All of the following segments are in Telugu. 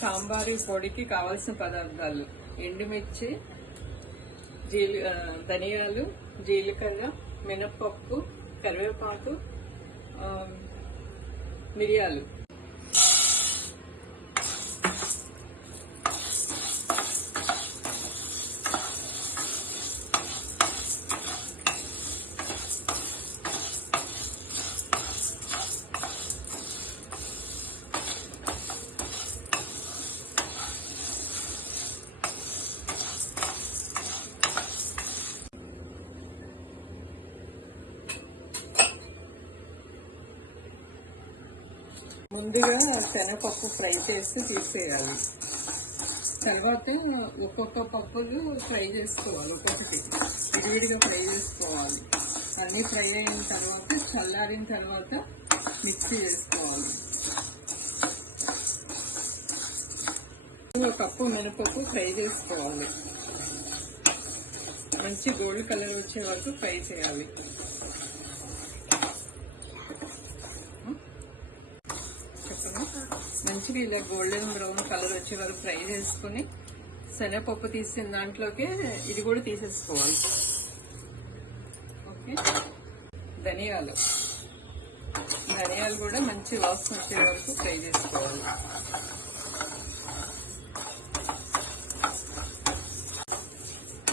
సాంబారు పొడికి కావాల్సిన పదార్థాలు: ఎండుమిర్చి, ధనియాలు, జీలకర్ర, మినప్పప్పు, కరివేపాకు, మిరియాలు. ముందుగా శనగపప్పు ఫ్రై చేసి తీసేయాలి. తర్వాత ఒక్కొక్క పప్పులు ఫ్రై చేసుకోవాలి, ఒక్కొక్కటి విడివిడిగా ఫ్రై చేసుకోవాలి. అన్నీ ఫ్రై అయిన తర్వాత చల్లారిన తర్వాత మిక్సీ చేసుకోవాలి. ఒక కప్పు మినపప్పు ఫ్రై చేసుకోవాలి. మంచి గోల్డ్ కలర్ వచ్చే వరకు ఫ్రై చేయాలి. మంచిగా ఇలా గోల్డెన్ బ్రౌన్ కలర్ వచ్చే వరకు ఫ్రై చేసుకుని శనగపప్పు తీసిన దాంట్లోకి ఇది కూడా తీసేసుకోవాలి. ఓకే. ధనియాలు కూడా మంచి వాసన వచ్చే వరకు ఫ్రై చేసుకోవాలి.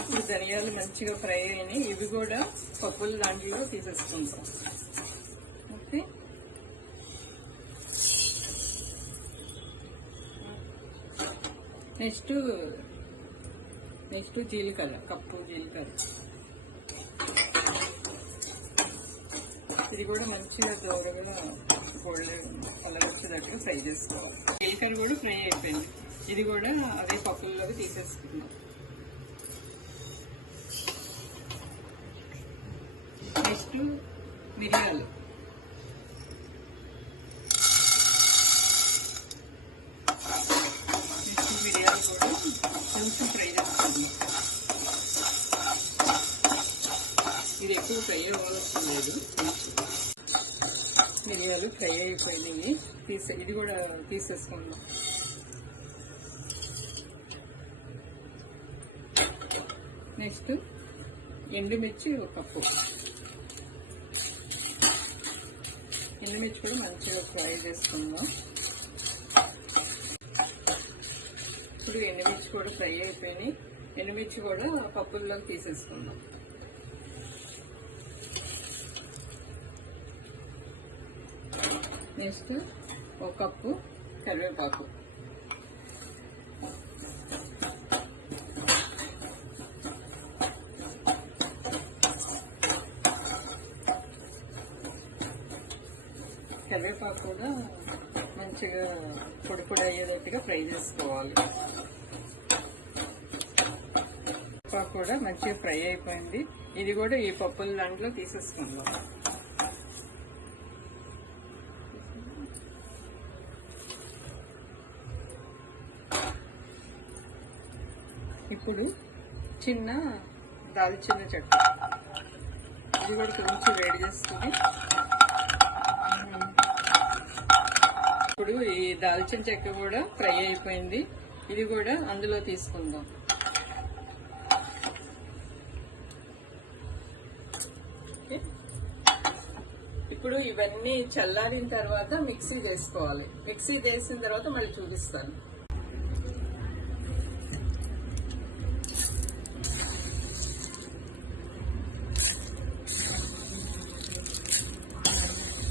ఇప్పుడు ధనియాలు మంచిగా ఫ్రై అయినాయి. ఇవి కూడా పప్పుల దాంట్లో తీసేసుకుంటాం. ఓకే. నెక్స్ట్ జీలకర్ర, కప్పు జీలకర్ర. ఇది కూడా మంచిగా దూరగా గోల్డెన్ కలర్ వచ్చేటట్టు ఫ్రై చేసుకోవాలి. జీలకర్ర కూడా ఫ్రై అయిపోయింది. ఇది కూడా అదే పప్పుల్లోకి తీసేసుకున్నాం. నెక్స్ట్ మిరియాలు. కొంచెం ఫ్రై చేసుకుందాం. ఇది ఎక్కువ ఫ్రై అవ్వాల్సిన లేదు. మిరియాలు ఫ్రై అయిపోయినాయి. ఇది కూడా తీసేసుకుందాం. నెక్స్ట్ ఎండుమిర్చి ఒక కప్పు. ఎండుమిర్చి కూడా మంచిగా ఫ్రై చేసుకుందాం. ఇప్పుడు ఎండుమిర్చి కూడా ఫ్రై అయిపోయినాయి. ఎండుమిర్చి కూడా పప్పుల్లోకి తీసేసుకుందాం. నెక్స్ట్ ఒక కప్పు కరివేపాకు. కరివేపాకు కూడా మంచిగా పొడి పొడి అయ్యేటట్టుగా ఫ్రై చేసుకోవాలి. కరివేపాకు కూడా మంచిగా ఫ్రై అయిపోయింది. ఇది కూడా ఈ పప్పుల దాంట్లో తీసేసుకుందాం. ఇప్పుడు చిన్న దాల్చిన చెక్క, ఇది కూడా కొంచెం వేడి చేసుకుని, ఇప్పుడు ఈ దాల్చిన చెక్క కూడా ఫ్రై అయిపోయింది. ఇది కూడా అందులో తీసుకుందాం. ఇప్పుడు ఇవన్నీ చల్లారిన తర్వాత మిక్సీ చేసుకోవాలి. మిక్సీ చేసిన తర్వాత మళ్ళీ చూపిస్తాను.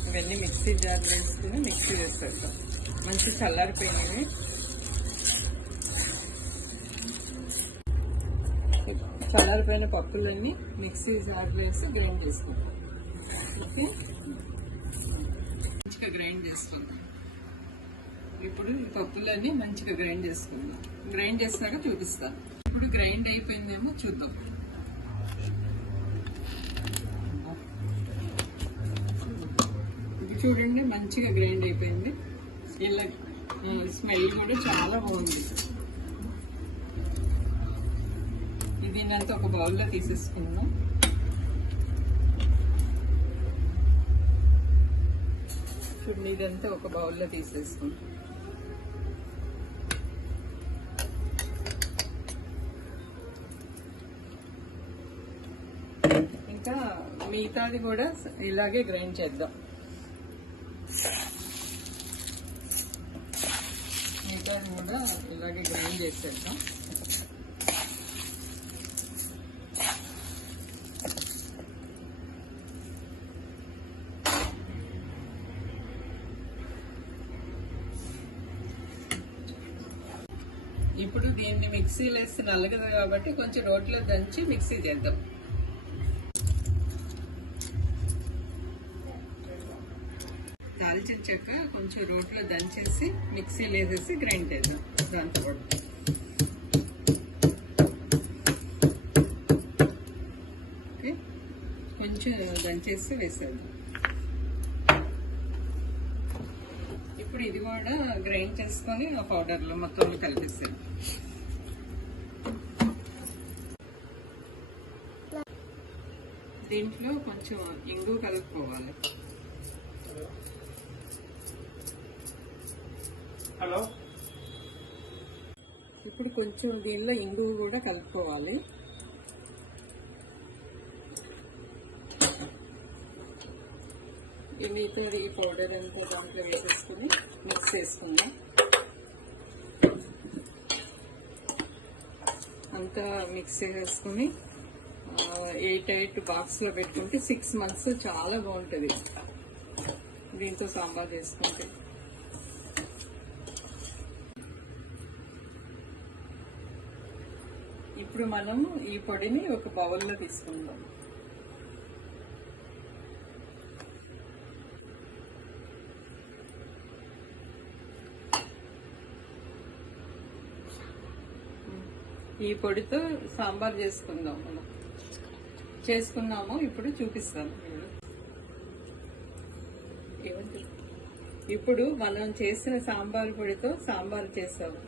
ఇవన్నీ మిక్సీ జార్ వేసుకుని మిక్సీ చేస్తాం. మంచి చల్లారిపోయినవి. చల్లారిపోయిన పప్పులన్నీ మిక్సీ జార్ వేసి గ్రైండ్ చేసుకుంటాం. ఓకే, మంచిగా గ్రైండ్ చేసుకుందాం. ఇప్పుడు ఈ పప్పులన్నీ మంచిగా గ్రైండ్ చేసుకుందాం. గ్రైండ్ చేసినాక చూపిస్తాను. ఇప్పుడు గ్రైండ్ అయిపోయిందేమో చూద్దాం. చూడండి, మంచిగా గ్రైండ్ అయిపోయింది. ఇలా స్మెల్ కూడా చాలా బాగుంది. దీన్నంతా ఒక బౌల్లో తీసేసుకుందాం. చూడండి, ఇదంతా ఒక బౌల్లో తీసేసుకుందాం. మిగతాది కూడా ఇలాగే గ్రైండ్ చేద్దాం. మిగతాది కూడా ఇలాగే గ్రైండ్ చేసేద్దాం. ఇప్పుడు దీన్ని మిక్సీలో వేస్తే నల్లగదు కాబట్టి కొంచెం రోట్లో దంచి మిక్సీ చేద్దాం. దాల్చిన చెక్క కొంచెం రోట్లో దంచేసి మిక్సీలో వేసేసి గ్రైండ్ చేద్దాం. దాంతో ఓకే, కొంచెం దంచేసి వేసేద్దాం. ఇప్పుడు ఇది కూడా గ్రైండ్ చేసుకొని ఆ పౌడర్లో మొత్తం కలిపేసాను. దీంట్లో కొంచెం ఇంగు కలుపుకోవాలి. హలో, ఇప్పుడు కొంచెం దీనిలో ఇంగు కూడా కలుపుకోవాలి. మిగతాది ఈ పౌడర్ అంతా దాంట్లో వేసేసుకుని మిక్స్ చేసుకుందాం. అంతా మిక్స్ చేసేసుకుని 8 బాక్స్లో పెట్టుకుంటే 6 months చాలా బాగుంటుంది దీంతో సాంబార్ చేసుకుంటే. ఇప్పుడు మనం ఈ పొడిని ఒక బౌల్లో తీసుకుందాం. ఈ పొడితో సాంబార్ చేసుకుందాం. మనం చేసుకున్నాము, ఇప్పుడు చూపిస్తాను. ఇప్పుడు మనం చేసిన సాంబార్ పొడితో సాంబార్ చేసాము.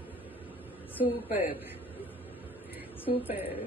Super super.